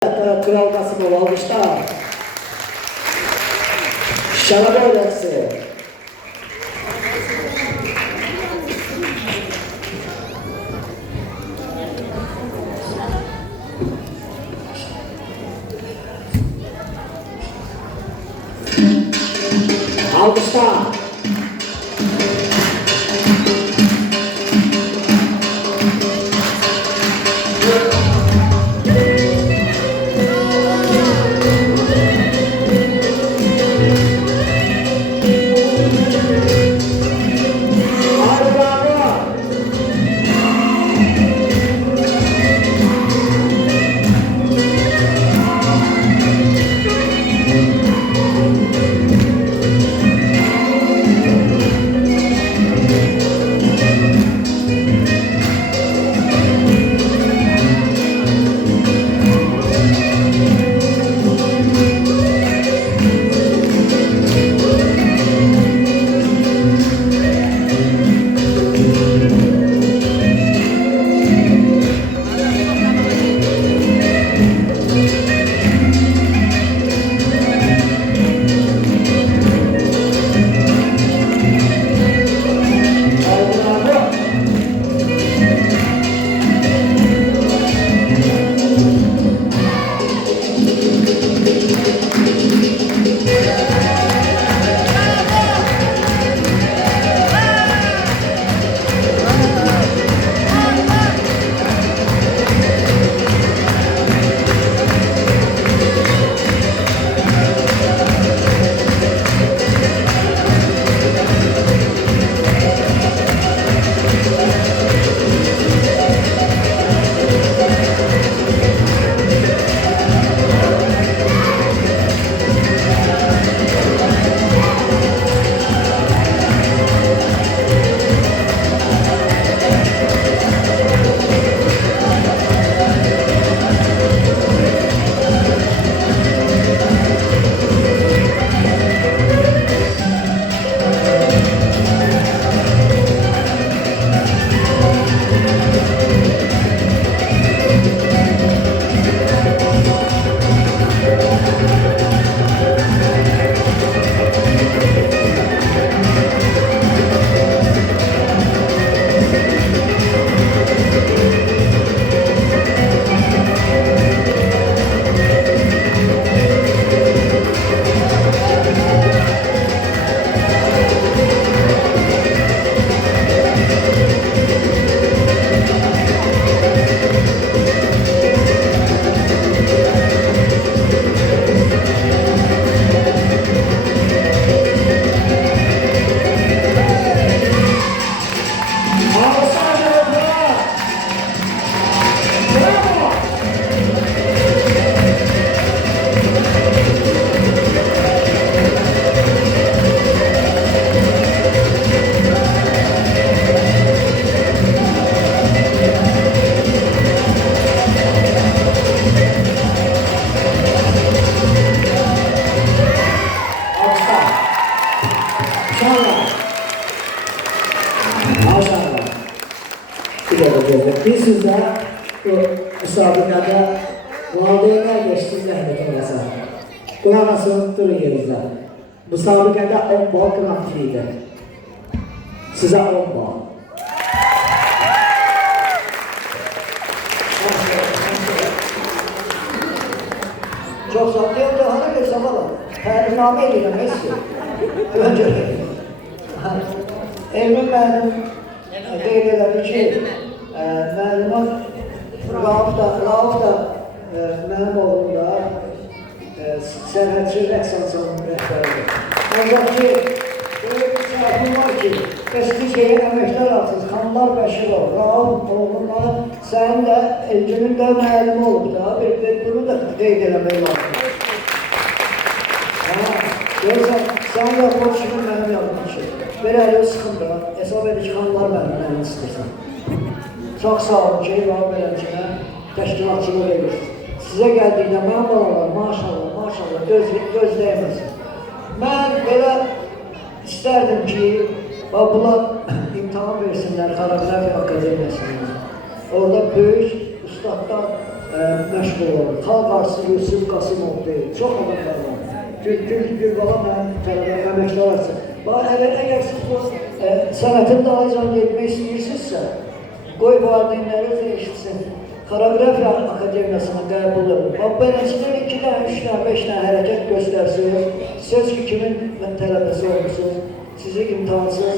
Kral Kasımov alkışlar. Şarap öğrencisi. Alkışlar. Bir sözdə bu müsabiqədə valideynlər geçdiyi rəhmət eləsə. Qulaq asın, durun yerinizdə. Müsabiqədə 10 bal qınaftilidir. Sizə 10 bal. Çox sağ olun. Hana bir sabah təlimnamə edirəm, Öncə Elmin mənim qeyd elədi ki, məlumat Rauf da mənim oğlum da sərhədçi rəqs ansamblı rəhbəridir. Ancaq ki, səhətim var ki, Eskişehir əməkdar artıq Xanlar Bəşirov, Rauf oğluna, sənin də Elginin də müəllimi olub da, bunu da qeyd eləmək lazım. Görürsən, sən də o kimi mənim yanımda ki, belə əli sıxımda, hesab edir ki, Xanlar mənim istəyirsən. Çox sağ olun ki, Rauf Ələmkinə təşkilatçılıq edirsiniz. Sizə gəldikdə mənim balalar, maşallah, gözləyəməsin. Mən belə istərdim ki, bunlar imtahan versinlər Xoreografiya Akademiyasına. Orada böyük ustadlar məşğul olur. Xalq artisti Yusuf Qasımov deyil, çox adamlar var. Gülbala mənim tələbəm, əməklər arası. Əgər siz bu sənətin dalınca getmək istəyirsinizsə, qoy valideynləriniz eşitsin. Koreografiya Akademiyasına qəbul edin. Beləncələr 2 dənə, 3 dənə, 5 dənə hərəkət göstərsiniz. Siz ki, kimin tələbəsi olursunuz, sizi imtahansız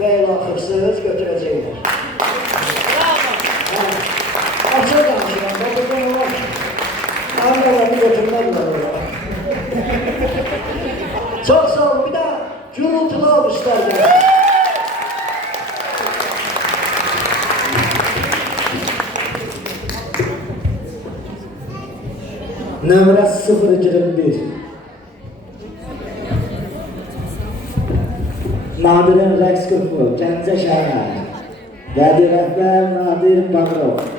və ilaxırsız götürəcəklər. Açıq danışıram, burada olar ki, anqalarını götürmədilər olar. Çox sağ olun, bir də gürültülü almışlar gəlir. Nömrə 021. Nadirin rəqs qrupu, Gəncə şəhər. Vədi rəhbər Nadir Bağırov.